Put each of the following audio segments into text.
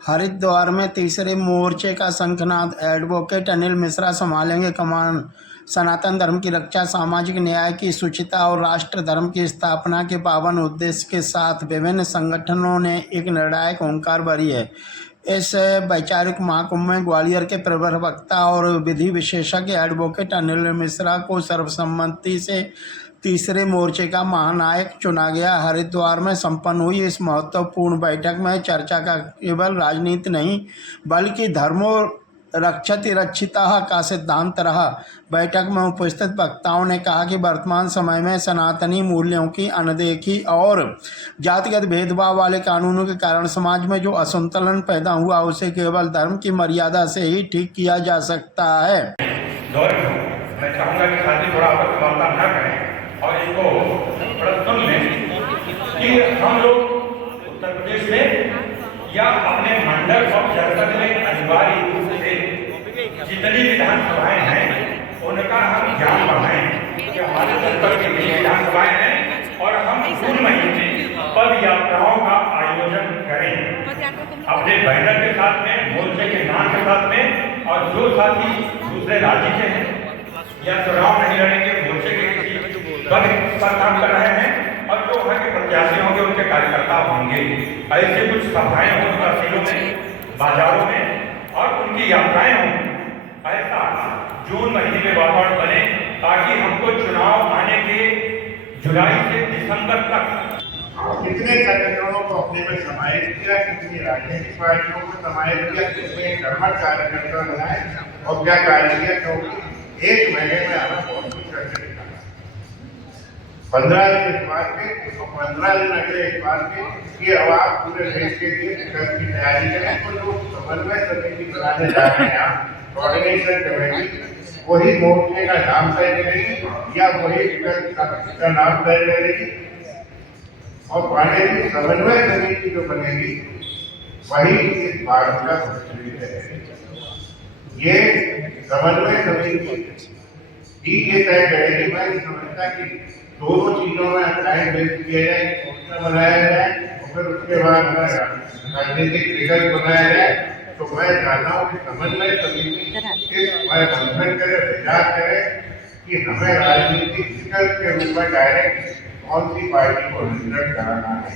हरिद्वार में तीसरे मोर्चे का शंखनाद। एडवोकेट अनिल मिश्रा संभालेंगे कमान। सनातन धर्म की रक्षा, सामाजिक न्याय की शुचिता और राष्ट्र धर्म की स्थापना के पावन उद्देश्य के साथ विभिन्न संगठनों ने एक निर्णायक ओंकार भरी है। इस वैचारिक महाकुंभ में ग्वालियर के प्रवर वक्ता और विधि विशेषज्ञ एडवोकेट अनिल मिश्रा को सर्वसम्मति से तीसरे मोर्चे का महानायक चुना गया। हरिद्वार में संपन्न हुई इस महत्वपूर्ण बैठक में चर्चा का केवल राजनीति नहीं बल्कि धर्मो रक्षति रक्षिता का सिद्धांत रहा। बैठक में उपस्थित वक्ताओं ने कहा कि वर्तमान समय में सनातनी मूल्यों की अनदेखी और जातिगत भेदभाव वाले कानूनों के कारण समाज में जो असंतुलन पैदा हुआ उसे केवल धर्म की मर्यादा से ही ठीक किया जा सकता है। मैं चाहूँगा कि साथी थोड़ा आपस में वार्ता न करें और इसको थोड़ा सुन लें कि हम लोग उत्तर प्रदेश में या अपने मंडल और जनपद में अनिवार्य रूप से जितनी विधानसभाएं हैं उनका हम ध्यान बढ़ाएं कि हमारे जनपद की विधानसभाएं हैं और हम जून महीने पद यात्राओं का आयोजन करें अपने बैनर के साथ में, मोर्चे के नाम के साथ में। और जो साथी दूसरे राज्य के हैं या चुनाव नहीं लड़ेंगे, मोर्चे के किसी पद पर काम कर रहे हैं और जो वहाँ के प्रत्याशी होंगे उनके कार्यकर्ता होंगे, ऐसे कुछ सभाएं हों तहसीलों में, बाजारों में और उनकी यात्राएं हों। ऐसा जून महीने में वातावरण बने ताकि हमको चुनाव आने के जुलाई से दिसंबर तक कितने कार्यक्रमों को अपने में समाहित किया, कितनी राजनीतिक पार्टियों को समाहित किया, कितने कर्मठ कार्यकर्ता बनाए और क्या कार्य किया, क्योंकि एक महीने में हमें बहुत कुछ करके दिखा। 15 दिन इस बात के और 15 दिन अगले इस बात के कि अब आप पूरे देश के लिए टिकट की तैयारी करें। तो जो समन्वय समिति बनाने जा रहे हैं आप, कोऑर्डिनेशन कमेटी, वही मोर्चे का नाम तय करेगी या वही टिकट का नाम तय करेगी और पाने की समन्वय समिति जो बनेगी वही इस भारत का भविष्य है। ये समन्वय समिति ही ये तय करेगी। मैं समझता कि दोनों चीजों में टाइम वेस्ट किया जाए, योजना बनाया जाए और फिर उसके बाद राजनीतिक रिजल्ट बनाया जाए। तो मैं चाहता हूँ कि समन्वय समिति मंथन करे, विचार करे कि हमें राजनीतिक विकल्प के रूप में डायरेक्ट कौन सी पार्टी को रिजल्ट कराना है।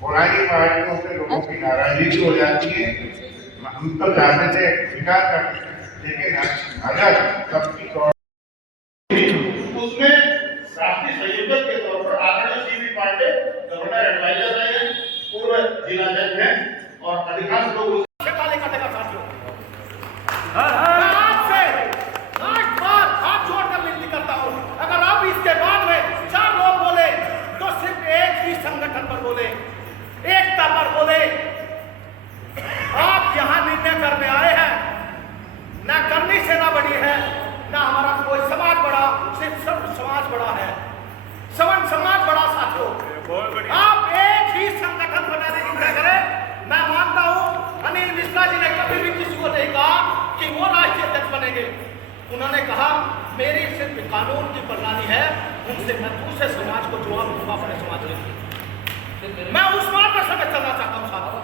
पुरानी पार्टियों से लोगों की नाराजगी हो जाती है। हम तो चाहते थे विकास करते, लेकिन अगर सबकी उसमें राष्ट्रीय संयोजक के तौर पर आदरणीय सी.वी. पांडे गवर्नर एडवाइजर रहे, पूर्व जिला जज हैं और अधिकांश लोग हाथ जोड़कर विनती करता हूँ, अगर आप इसके बाद में 4 लोग बोले तो सिर्फ एक ही संगठन पर बोले, एकता पर बोले। आप यहाँ निर्णय करने आए हैं, ना करनी सेना बड़ी है, ना हमारा कोई समाज बड़ा, सिर्फ सर्व समाज बड़ा है, सवन समाज बड़ा। साथियों, आप एक ही संगठन बनाने की तय करें। मैं मानता हूँ अनिल मिश्रा जी ने कभी भी किसी को नहीं कहा कि वो राष्ट्रीय अध्यक्ष बनेंगे। उन्होंने कहा मेरी सिर्फ कानून की प्रणाली है, उनसे मैं दूसरे समाज को जवाब दूंगा अपने समाज के लिए। मैं उस मार्ग पर समय चलना चाहता हूँ साथियों।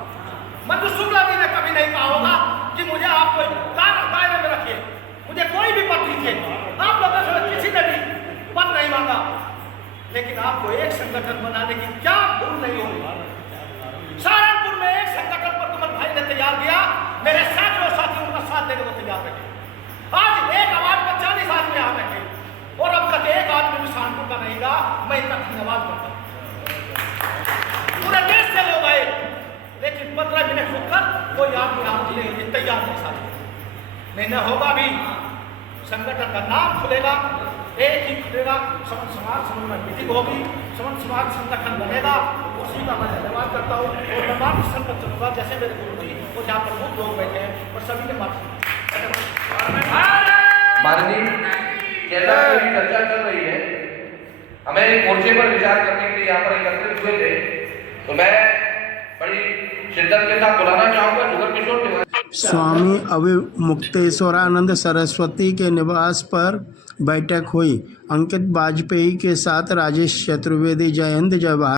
मधु शुक्ला जी ने कभी नहीं कहा होगा कि मुझे आप कोई दायरे में रखिए, मुझे कोई भी पद दीजिए। आप लोगों से किसी ने भी पद नहीं मांगा, लेकिन आपको एक संगठन बनाने की क्या भूल नहीं होगी। सहारनपुर में एक संगठन पर कमल भाई ने तैयार किया, मेरे सैकड़ों साथी उनका साथ देने को तैयार बैठे। आज एक आवाज पर 40 आदमी यहाँ बैठे और अब तक एक आदमी भी सहारनपुर का नहीं रहा। मैं इतना धन्यवाद करता हूँ। पूरे देश से लोग आए, लेकिन 15 मिनट रुककर कोई आदमी यहाँ नहीं तैयार नहीं। साथ नहीं होगा भी, संगठन का नाम खुलेगा, एक ही खुलेगा, समन समाज समन्वय मीटिंग होगी, समन समाज संगठन बनेगा। उसी का मैं धन्यवाद करता हूँ और मैं बात संगठन चलूंगा जैसे मेरे गुरु जी वो जहाँ पर बहुत लोग बैठे हैं और सभी ने बात माननीय जैसा की चर्चा चल रही है, हमें एक मोर्चे पर विचार करने के लिए यहाँ पर एकत्रित हुए थे। तो मैं बड़ी शिद्दत के साथ बुलाना चाहूँगा जुगल किशोर तिवारी। स्वामी अविमुक्तेश्वरानंद सरस्वती के निवास पर बैठक हुई। अंकित वाजपेयी के साथ राजेश चतुर्वेदी। जय हिंद, जय भारत।